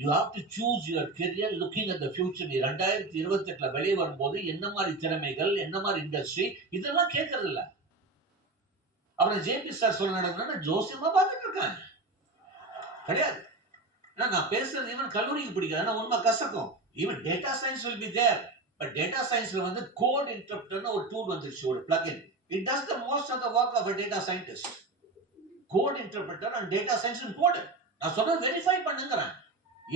You have to choose your career looking at the future. நீ 2028 வெளியே வரும்போது என்ன மாதிரி திறமைகள், என்ன மாதிரி இண்டஸ்ட்ரி, இதெல்லாம் கேட்கறது இல்ல. அப்புறம் ஜேபி சார் சொல்ல நடந்தா ஜோசியமா பார்த்துட்டு இருக்காங்க கிடையாது. நான் பேசுறது ஈவன் கல்லூரிக்கு பிடிக்காது, உண்மை கசக்கும். Even data science will be there. But data சயின்ஸ்ல வந்து கோட் இன்டர்பிரட்டர்னு ஒரு டூல் வந்துருச்சு, ஒரு plugin. It does the most of the work of a data scientist. Code interpreter and data science important. நான் சொல்றது வெரிஃபை பண்ணுங்கறேன்.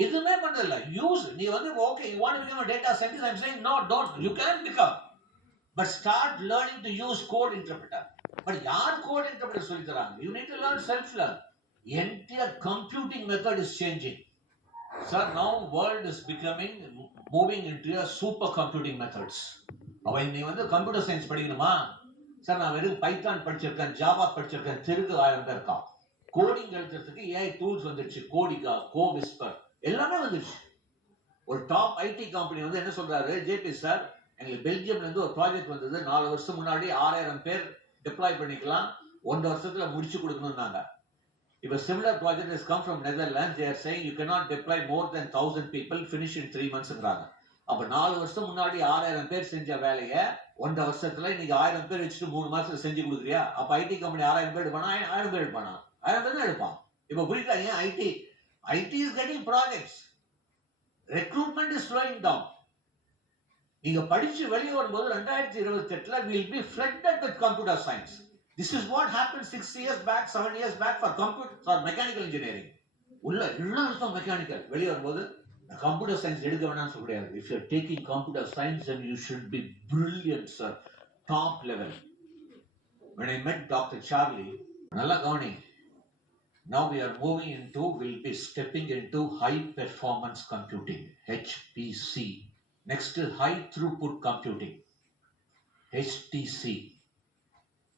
எதுமே பண்ணல. யூஸ் நீ வந்து okay, you want to become a data scientist, I'm saying no, don't. You can become. But start learning to use code interpreter. But யார் code interpreter சொல்லி தராங்க? You need to learn self-learn. Entire computing method is changing. Sir, now world is moving into a supercomputing methods. அவன் நீ வந்து computer science படிக்கணுமா? Sir நான் வெறும் Python படிச்சிருக்கேன், ஜாவா படிச்சிருக்கேன், தெருக்கு 1000 பேர் இருக்கான். கோடிங் எழுதுறதுக்கு ஏஐ டூல்ஸ் வந்துருச்சு, கோடிகா, கோவிஸ்பர் எல்லாமே வந்துருச்சு. ஒரு டாப் ஐடி கம்பெனி வந்து என்ன சொல்றாரு, ஜேபி சார் எங்களுக்கு பெல்ஜியம்ல இருந்து ஒரு ப்ராஜெக்ட் வந்தது, 4 வருஷம் முன்னாடி 6000 பேர் டிப்ளாய் பண்ணிக்கலாம், 1 வருஷத்துல முடிச்சு கொடுக்கணும்னாங்க. If a similar project has come from Netherlands, they are saying you cannot deploy more than 1000 people, finish in 3 monthsங்கறாங்க. அப்ப 4 வருஷம் முன்னாடி 6000 பேர் செஞ்ச வேலையை 1 வருஷத்துல நீங்க 1000 பேர் வச்சுட்டு 3 மாசத்துல செஞ்சு கொடுக்குறியா? அப்ப ஐடி கம்பெனி 6000 பேர் எடுப்பானா? 1000 பேர் எடுப்பானா? 1000 பேர் தான் எடுப்பான். இப்ப புரியுதா? ஏன் ID is getting projects. Recruitment is slowing down. நீங்க படிச்சு வெளியே வரும்போது 2028ல will be flooded with computer science. This is what happened 6 years back, 7 years back for mechanical engineering. உள்ள எல்லாம் மெக்கானிக்கல் வெளியே வரும்போது computer science எடுக்க வேணாம்னு சொல்ல முடியாது. If you are taking computer science, then you should be brilliant, sir, top level. When I met Dr. Charlie, நல்லா கவனி, now we'll be stepping into high performance computing, HPC. Next is high throughput computing, HTC.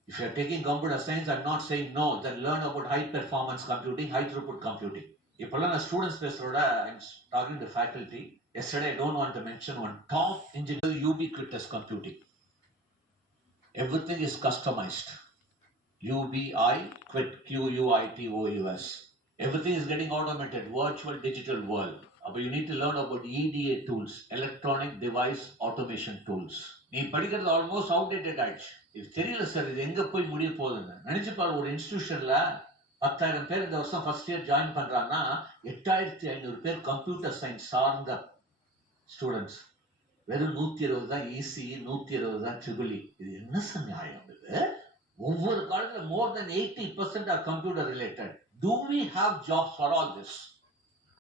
If you are taking computer science, I'm not saying no, then learn about high performance computing, high throughput computing. இப்பெல்லாம் நான் students பேசுறோட I'm talking to faculty. Yesterday, I don't want to mention one top engineer, ubiquitous computing. Everything is customized. UBIQUITOUS. Everything is getting automated, virtual digital world. You need to learn about EDA tools, electronic device automation tools. நீ படிக்கிறது almost outdated ஆயிடுச்சு. இது தெரியல sir, இது எங்க போய் முடிய போகுதுன்னு நினைச்சு பாரு. ஒரு இன்ஸ்டிடியூஷன்ல 10,000 பேர் இந்த வருஷம் ஃபர்ஸ்ட் இயர் ஜாயின் பண்றாங்கன்னா 8500 பேர் கம்ப்யூட்டர் சயின்ஸ் சார்ந்த ஸ்டூடெண்ட்ஸ். வெறும் 120 தான் இசி, 120 தான் ட்ரிபிள் இ. இது என்ன நியாயம் இது? ஒவ்வொரு காலத்துல more than 80% are computer related. Do we have jobs for all this?